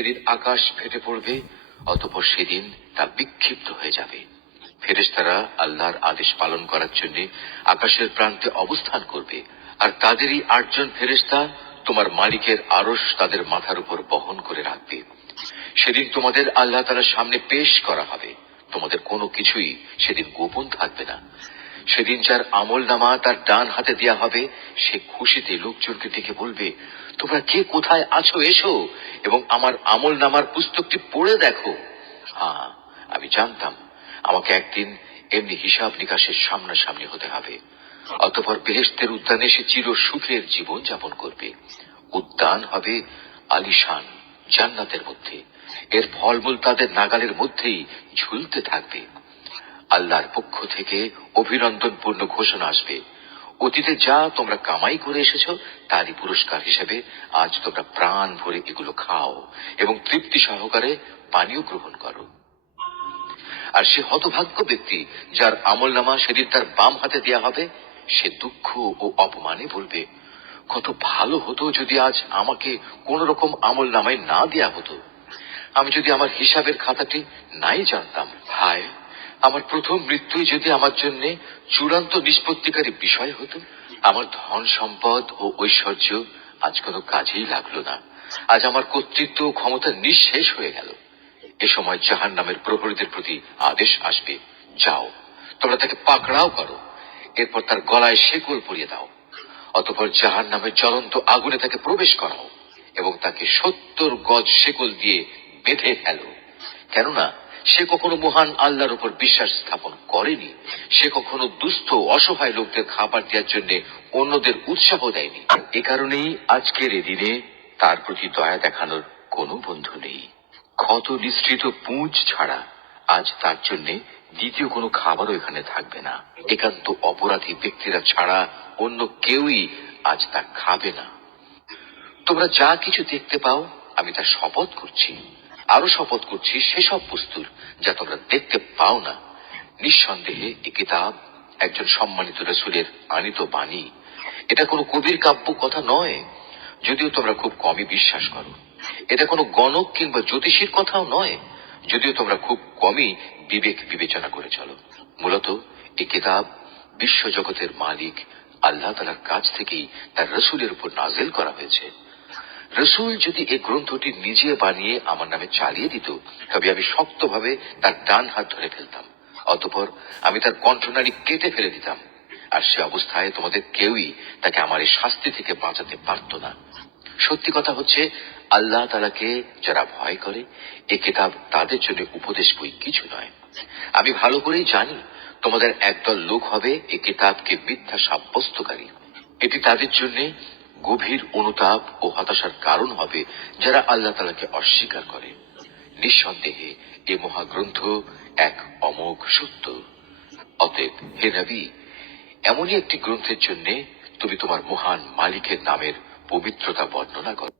সেদিন আকাশ ফেটে পড়বে, অতঃপর সেদিন তা বিক্ষিপ্ত হয়ে যাবে। ফেরেশতারা আল্লাহর আদেশ পালন করার জন্য আকাশের প্রান্তে অবস্থান করবে, আর তাদেরই 8 জন ফেরেশতা তোমার মালিকের আরশ তাদের মাথার উপর বহন করে রাখবে। সেদিন তোমাদের আল্লাহ তাআলার সামনে পেশ করা হবে, তোমাদের কোনো কিছুই সেদিন গোপন থাকবে না। সেদিন যার আমল নামা তার ডান হাতে দেয়া হবে, সে খুশিতে লোকজনকে ডেকে বলবে, তোমরা কে কোথায় আছো, এসো এবং আমার আমল নামার পুস্তকটি পড়ে দেখো। হ্যাঁ, আমি জানতাম আমাকে একদিন এমনি হিসাব নিকাশের সামনাসামনি হতে হবে। অতঃপর বেহেশতের উদ্যানে সে চির সুখের জীবন যাপন করবে। উদ্যান হবে আলিশান, জান্নাতের মধ্যে। এর ফলমূল তাদের নাগালের মধ্যেই ঝুলতে থাকবে। আল্লাহর পক্ষ থেকে অভিনন্দনপূর্ণ ঘোষণা আসবে, অতীতে যা তোমরা কামাই করে এসেছো তারই পুরস্কার হিসেবে আজ তোমরা প্রাণ ভরে এগুলো খাও এবং তৃপ্তি সহকারে পানীয় গ্রহণ করো। আর সে হতভাগ্য ব্যক্তি যার আমলনামা সেদিন তার বাম হাতে দেয়া হবে, সে দুঃখ ও অপমানে বলবে, কত ভালো হতো যদি আজ আমাকে কোন রকম আমলনামায় না দেয়া হতো। আমি যদি আমার হিসাবের খাতাটি নাই জানতাম। হায়, আমার প্রথম মৃত্যুই যদি আমার জন্য চূড়ান্ত নিষ্পত্তিকারী বিষয় হতো। আমার ধন সম্পদ ও ঐশ্বর্য আজ কোনো কাজেই লাগলো না। আজ আমার কর্তৃত্ব ও ক্ষমতা নিঃশেষ হয়ে গেল। এ সময় জাহান্নামের প্রহরীদের প্রতি আদেশ আসবে, যাও, তোমরা তাকে পাকড়াও করো, এরপর তার গলায় শেকল পরিয়ে দাও। অতঃপর জাহান্নামের জ্বলন্ত আগুনে তাকে প্রবেশ করাও এবং তাকে 70 গজ শেকল দিয়ে বেঁধে ফেলো। কেননা সে কখনো মহান আল্লাহর উপর বিশ্বাস স্থাপন করেনি। সে কখনো দুস্থ অসহায় লোকদের খাবার দেওয়ার জন্য অন্যদের উৎসাহ দেয়নি। এ কারণেই আজকের এ দিনে তার প্রতি দয়া দেখানোর কোনো বন্ধু নেই। ক্ষত নিঃসৃত পুঁজ ছাড়া আজ তার জন্য দ্বিতীয় কোনো খাবারও এখানে থাকবে না। একান্ত অপরাধী ব্যক্তিরা ছাড়া অন্য কেউই আজ তা খাবে না। তোমরা যা কিছু দেখতে পাও আমি তা শপথ করছি, আরো শপথ করছি সেসব বস্তুর যা তোমরা দেখতে পাও না। নিঃসন্দেহে এ কিতাব একজন সম্মানিত রাসূলের আনিত বাণী। এটা কোনো কবির কাব্য কথা নয়, যদিও তোমরা খুব কমই বিশ্বাস করো। এটা কোনো গণক কিংবা জ্যোতিষীর কথাও নয়, যদিও তোমরা খুব কমই বিবেক বিবেচনা করে চলো। মূলত এই কিতাব বিশ্বজগতের মালিক আল্লাহ তাআলার কাছ থেকেই তার রাসূলের উপর নাযিল করা হয়েছে। রাসূল যদি এই গ্রন্থটি নিজে বানিয়ে আমার নামে চালিয়ে দিত, তবে আমি শক্তভাবে তার ডান হাত ধরে ফেলতাম, অতঃপর আমি তার কণ্ঠনালী কেটে ফেলে দিতাম, আর সে অবস্থায় তোমাদের কেউই তাকে আমার এই শাস্তি থেকে বাঁচাতে পারত না। সত্যি কথা হচ্ছে, আল্লাহ তাআলাকে যারা ভয় করে এ কিতাব তাদের জন্য উপদেশ বই কিছু নয়। আমি ভালো করেই জানি তোমাদের একদল লোক হবে এই কিতাবকে মিথ্যা সাব্যস্তকারী। এটি তাদের জন্য গভীর অনুতাপ ও হতাশার কারণ হবে যারা আল্লাহ তাআলাকে অস্বীকার করে। নিঃসন্দেহে এ মহাগ্রন্থ এক অমোঘ সত্য। অতএব হে নবী, এমনই একটি গ্রন্থের জন্য তুমি তোমার মহান মালিকের নামের পবিত্রতা বর্ণনা করো।